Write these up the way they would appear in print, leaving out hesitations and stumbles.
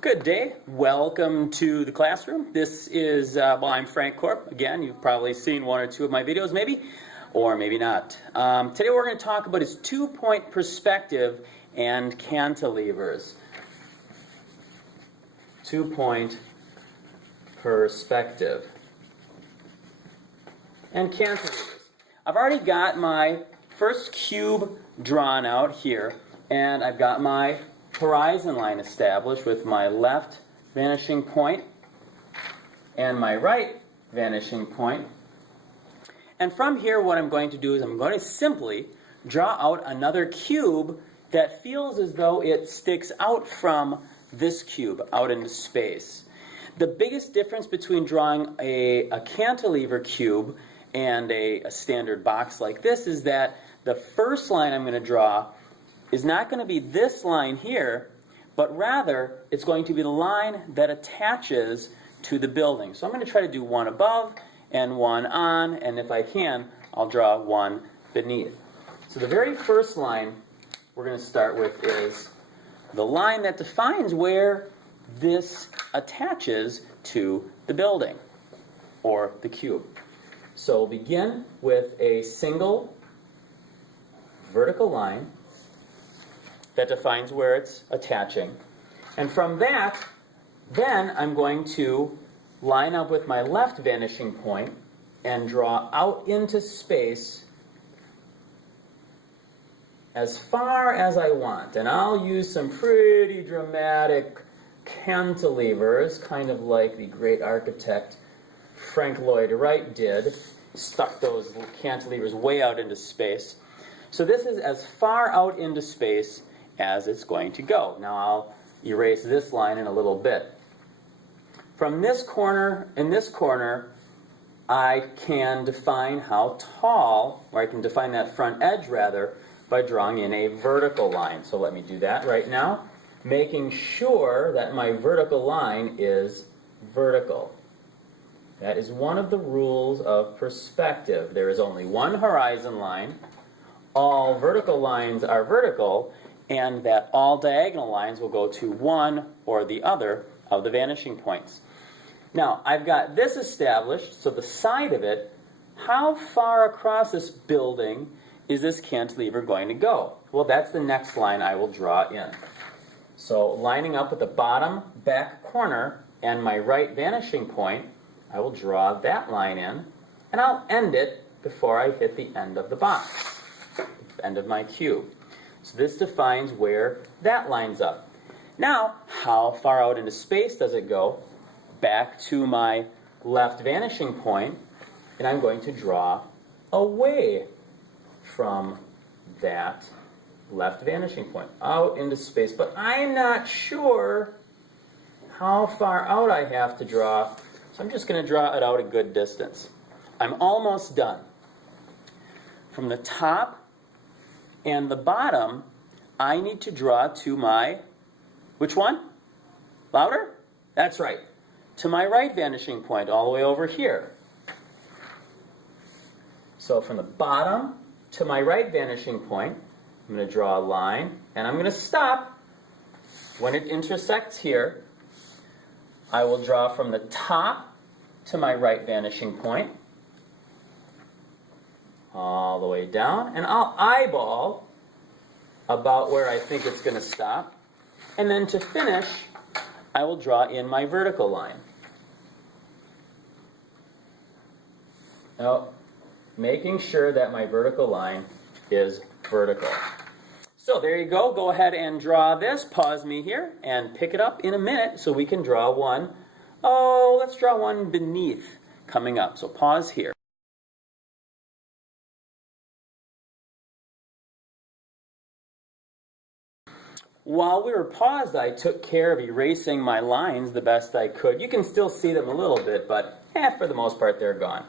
Good day. Welcome to the classroom. This is, I'm Frank Korb. Again, you've probably seen one or two of my videos maybe, or maybe not. Today we're going to talk about is two-point perspective and cantilevers. Two-point perspective and cantilevers. I've already got my first cube drawn out here, and I've got my horizon line established with my left vanishing point and my right vanishing point. And from here what I'm going to do is I'm going to simply draw out another cube that feels as though it sticks out from this cube out into space. The biggest difference between drawing a cantilever cube and a standard box like this is that the first line I'm going to draw is not going to be this line here, but rather it's going to be the line that attaches to the building. So I'm going to try to do one above and one on, and if I can, I'll draw one beneath. So the very first line we're going to start with is the line that defines where this attaches to the building or the cube. So we'll begin with a single vertical line that defines where it's attaching. And from that, then I'm going to line up with my left vanishing point and draw out into space as far as I want. And I'll use some pretty dramatic cantilevers, kind of like the great architect Frank Lloyd Wright did. Stuck those cantilevers way out into space. So this is as far out into space as it's going to go. Now I'll erase this line in a little bit. From this corner, in this corner, I can define how tall, or I can define that front edge rather, by drawing in a vertical line. So let me do that right now, making sure that my vertical line is vertical. That is one of the rules of perspective. There is only one horizon line, all vertical lines are vertical, and that all diagonal lines will go to one or the other of the vanishing points. Now, I've got this established, so the side of it, how far across this building is this cantilever going to go? Well, that's the next line I will draw in. So, lining up with the bottom back corner and my right vanishing point, I will draw that line in, and I'll end it before I hit the end of the box, the end of my cube. So this defines where that lines up. Now, how far out into space does it go? Back to my left vanishing point, and I'm going to draw away from that left vanishing point, out into space. But I'm not sure how far out I have to draw, so I'm just going to draw it out a good distance. I'm almost done. From the top and the bottom, I need to draw to my, which one? Louder? That's right. To my right vanishing point, all the way over here. So from the bottom to my right vanishing point, I'm going to draw a line, and I'm going to stop when it intersects here. I will draw from the top to my right vanishing point, all the way down, and I'll eyeball about where I think it's going to stop. And then to finish, I will draw in my vertical line. Now, making sure that my vertical line is vertical. So there you go. Go ahead and draw this. Pause me here and pick it up in a minute so we can draw one. Oh, let's draw one beneath coming up. So pause here. While we were paused, I took care of erasing my lines the best I could. You can still see them a little bit, but for the most part, they're gone.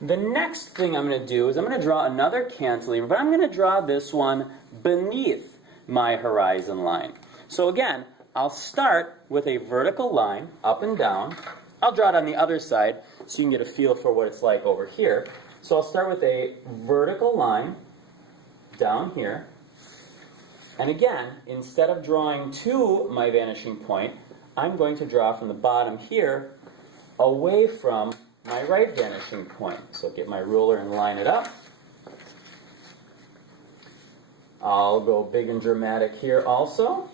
The next thing I'm going to do is I'm going to draw another cantilever, but I'm going to draw this one beneath my horizon line. So again, I'll start with a vertical line up and down. I'll draw it on the other side so you can get a feel for what it's like over here. So I'll start with a vertical line down here. And again, instead of drawing to my vanishing point, I'm going to draw from the bottom here away from my right vanishing point. So get my ruler and line it up. I'll go big and dramatic here also.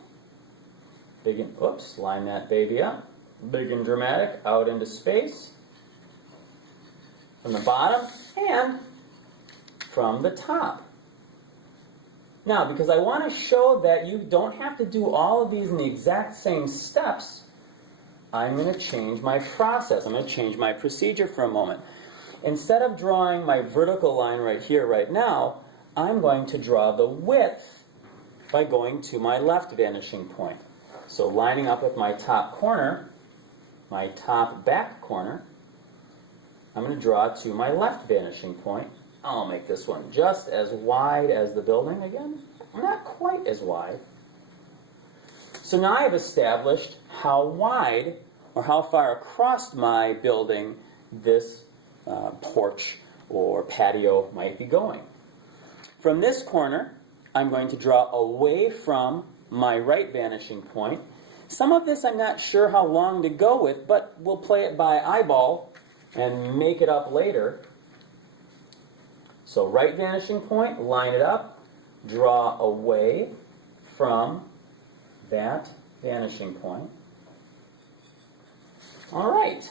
Big and, oops, line that baby up. Big and dramatic, out into space. From the bottom and from the top. Now, because I want to show that you don't have to do all of these in the exact same steps, I'm going to change my process. I'm going to change my procedure for a moment. Instead of drawing my vertical line right here, right now, I'm going to draw the width by going to my left vanishing point. So lining up with my top corner, my top back corner, I'm going to draw to my left vanishing point. I'll make this one just as wide as the building again. Not quite as wide. So now I've established how wide or how far across my building this porch or patio might be going. From this corner, I'm going to draw away from my right vanishing point. Some of this I'm not sure how long to go with, but we'll play it by eyeball and make it up later. So right vanishing point, line it up, draw away from that vanishing point. All right.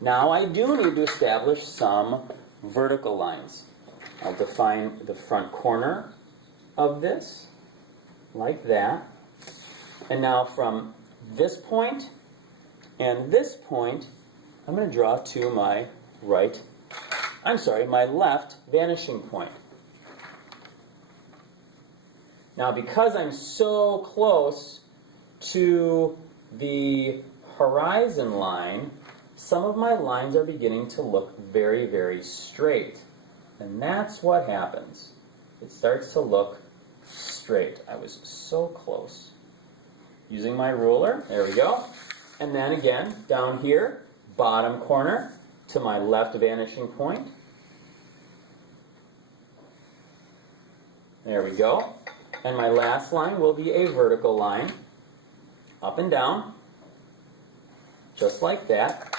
Now I do need to establish some vertical lines. I'll define the front corner of this, like that. And now from this point and this point, I'm going to draw to my my left vanishing point. Now because I'm so close to the horizon line, some of my lines are beginning to look very, very straight. And that's what happens. It starts to look straight. I was so close. Using my ruler, there we go. And then again, down here, bottom corner to my left vanishing point. There we go. And my last line will be a vertical line, up and down, just like that.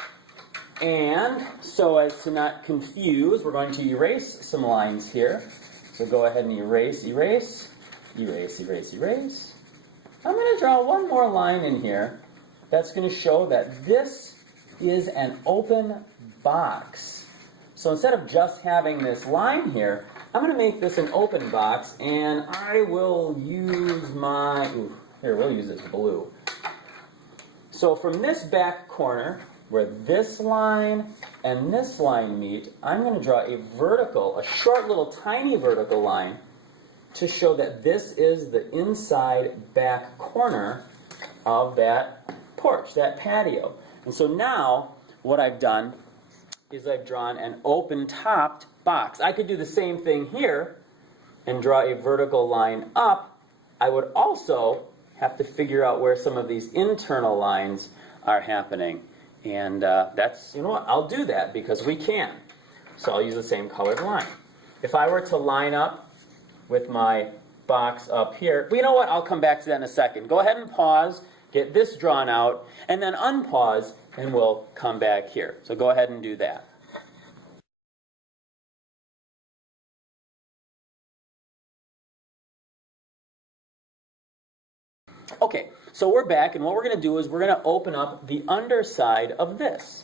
And so as to not confuse, we're going to erase some lines here. So go ahead and erase, erase, erase, erase, erase. I'm going to draw one more line in here that's going to show that this is an open box. So instead of just having this line here, I'm going to make this an open box, and I will use my, we'll use this blue. So from this back corner, where this line and this line meet, I'm going to draw a vertical, a short little tiny vertical line to show that this is the inside back corner of that porch, that patio. And so now what I've done is I've drawn an open-topped box. I could do the same thing here and draw a vertical line up. I would also have to figure out where some of these internal lines are happening. And that's, you know what, I'll do that because we can. So I'll use the same colored line. If I were to line up with my box up here, well, you know what, I'll come back to that in a second. Go ahead and pause, get this drawn out, and then unpause, and we'll come back here. So go ahead and do that. Okay, so we're back, and what we're going to do is we're going to open up the underside of this.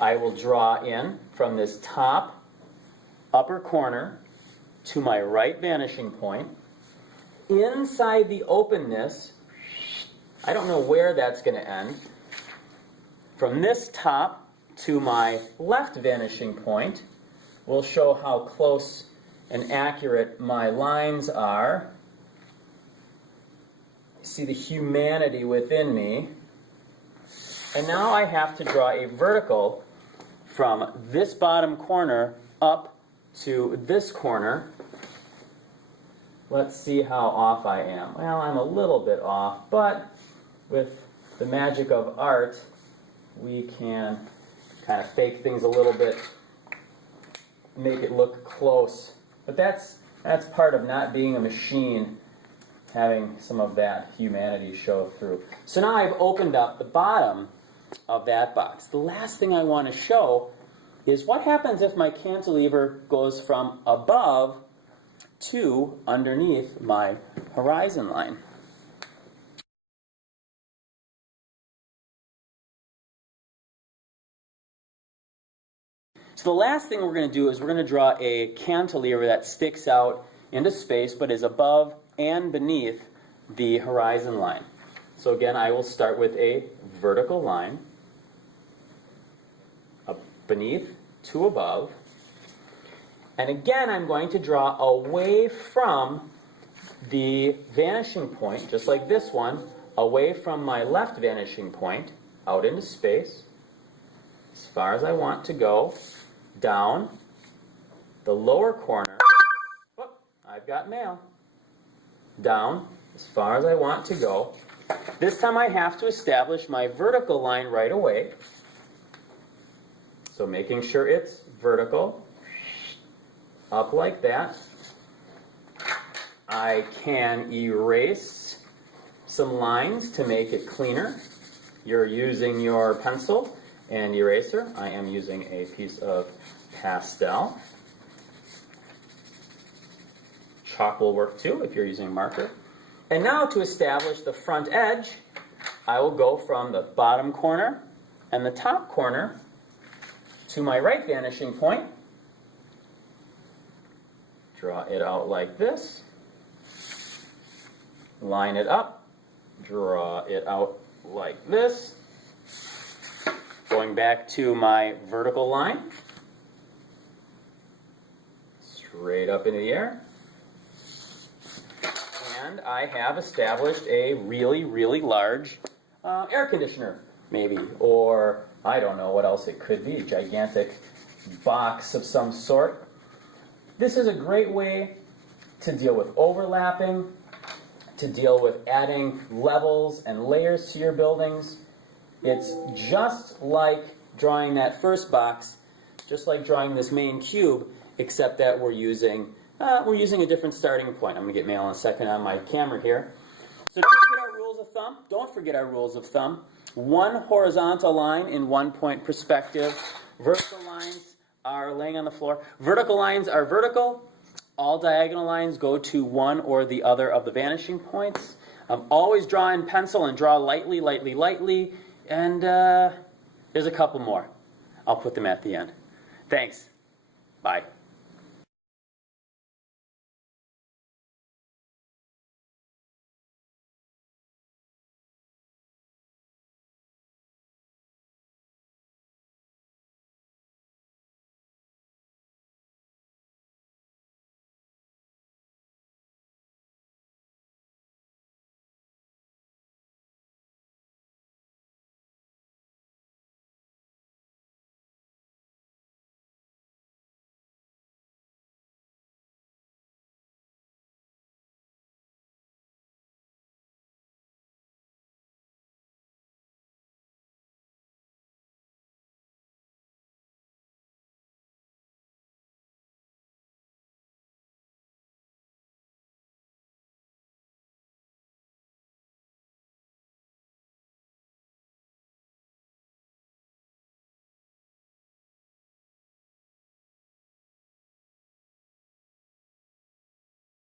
I will draw in from this top upper corner to my right vanishing point. Inside the openness, I don't know where that's going to end. From this top to my left vanishing point, we'll show how close and accurate my lines are. See the humanity within me. And now I have to draw a vertical from this bottom corner up to this corner. Let's see how off I am. Well, I'm a little bit off, but with the magic of art, we can kind of fake things a little bit, make it look close. But that's part of not being a machine, having some of that humanity show through. So now I've opened up the bottom of that box. The last thing I want to show is what happens if my cantilever goes from above to underneath my horizon line. So the last thing we're going to do is we're going to draw a cantilever that sticks out into space but is above and beneath the horizon line. So again, I will start with a vertical line, beneath to above, and again I'm going to draw away from the vanishing point, just like this one, away from my left vanishing point, out into space, as far as I want to go, down the lower corner, whoop, I've got mail, down as far as I want to go. This time I have to establish my vertical line right away. So making sure it's vertical, up like that. I can erase some lines to make it cleaner. You're using your pencil and eraser. I am using a piece of pastel. Chalk will work too if you're using a marker. And now to establish the front edge, I will go from the bottom corner and the top corner to my right vanishing point. Draw it out like this. Line it up. Draw it out like this. Going back to my vertical line. Straight up into the air. And I have established a really, really large air conditioner, maybe, or I don't know what else it could be, a gigantic box of some sort. This is a great way to deal with overlapping, to deal with adding levels and layers to your buildings. It's just like drawing that first box, just like drawing this main cube, except that we're using a different starting point. I'm going to get mail in a second on my camera here. So don't forget our rules of thumb. Don't forget our rules of thumb. One horizontal line in one point perspective. Vertical lines are laying on the floor. Vertical lines are vertical. All diagonal lines go to one or the other of the vanishing points. Always draw in pencil and draw lightly, lightly, lightly. And there's a couple more. I'll put them at the end. Thanks. Bye.